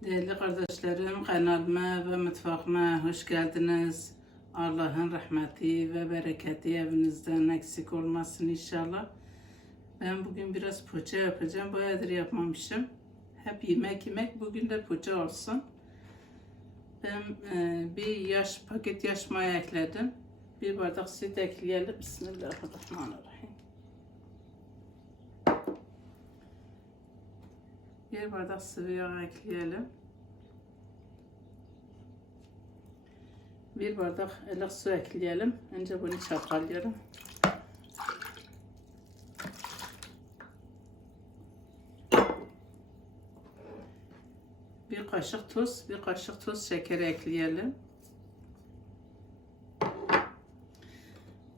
Değerli kardeşlerim kanalıma ve mutfağıma hoş geldiniz. Allah'ın rahmeti ve bereketi evinizden eksik olmasın inşallah. Ben bugün biraz poğaça yapacağım. Bayağıdır yapmamışım. Hep yemek yemek. Bugün de poğaça olsun. Ben e, bir yaş paket yaş maya ekledim. Bir bardak süt ekleyelim. Bismillahirrahmanirrahim. Bir bardak sıvı yağ ekleyelim. Bir bardak ılık su ekleyelim. Önce bunu çalkalayalım. Bir kaşık tuz, bir kaşık tuz şekeri ekleyelim.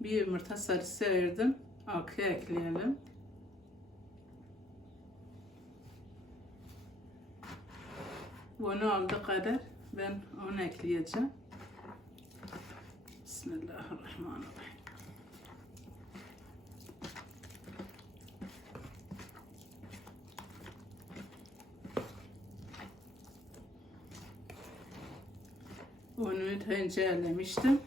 Bir yumurta sarısı ayırdım. Akı ekleyelim. Bunu aldı kadar ben onu ekleyeceğim. Bismillahirrahmanirrahim. Onu da incelemiştim.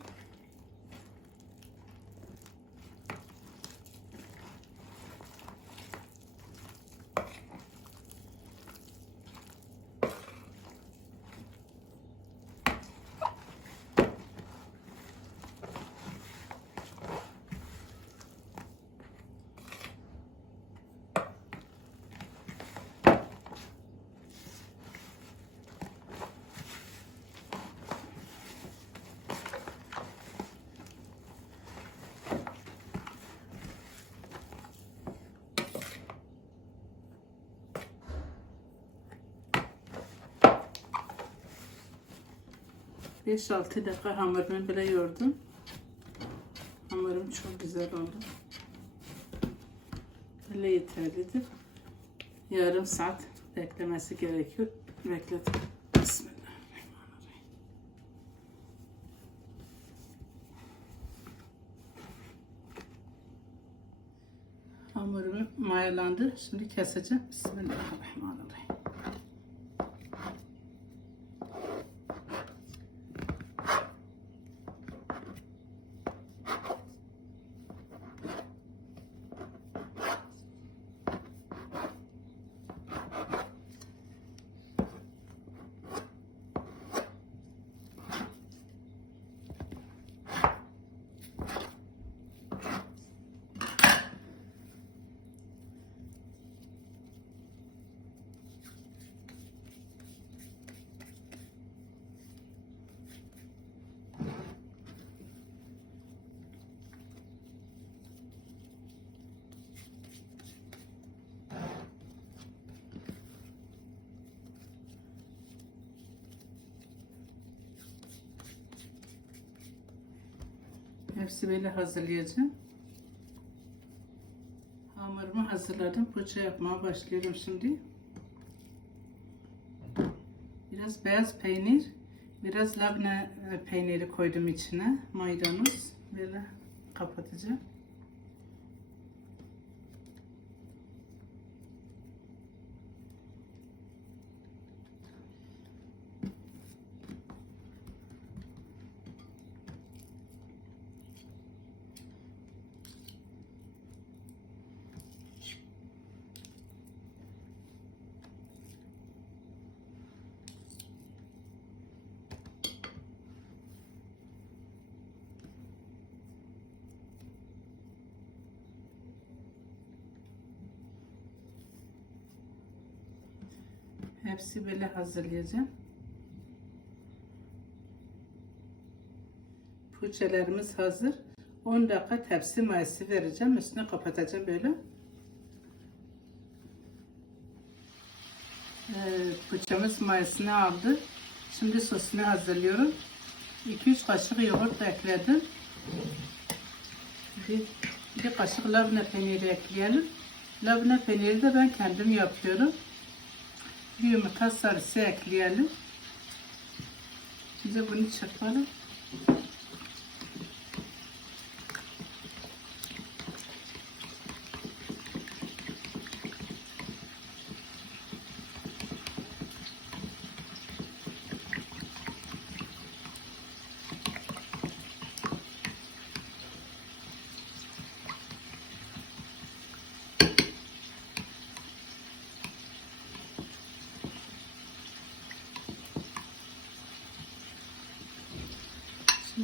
5-6 dakika hamurunu bile yoğurdum. Hamurum çok güzel oldu. Böyle yeterlidir. Yarım saat beklemesi gerekiyor. Bekledim. Bismillah. hamurum mayalandı. Şimdi keseceğim. Bismillahirrahmanirrahim. Hepsi böyle hazırlayacağım. Hamurumu hazırladım. Poğaça yapmaya başlıyorum şimdi. Biraz beyaz peynir, biraz labne e, peyniri koydum içine. Maydanoz. Böyle kapatacağım. Hepsi böyle hazırlayacağım. Poğaçalarımız hazır. 10 dakika tepsi mayası vereceğim. Üstüne kapatacağım böyle. Ee, poğaçamız mayasını aldı. Şimdi sosunu hazırlıyorum. 2-3 kaşık yoğurt ekledim. Bir, bir kaşık labne peyniri ekleyelim. Labne peyniri de ben kendim yapıyorum. Yumurta sarısı ekleyelim. Şimdi bunu çırpalım.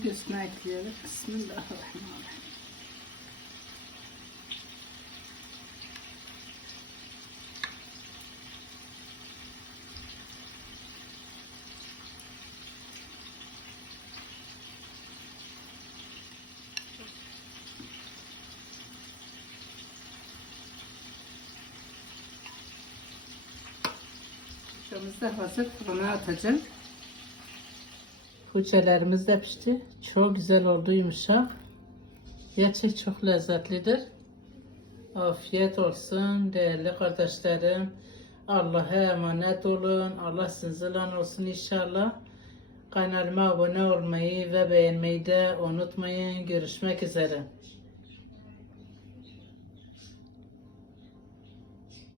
Üstüne ekliyoruz. Bismillahirrahmanirrahim. Poğaçamız da hazır. Fırına atacağım. Poğaçalarımız da pişti. Çok güzel oldu yumuşak. Gerçek çok lezzetlidir. Afiyet olsun değerli kardeşlerim. Allah'a emanet olun. Allah sizinle olsun inşallah. Kanalıma abone olmayı ve beğenmeyi de unutmayın. Görüşmek üzere.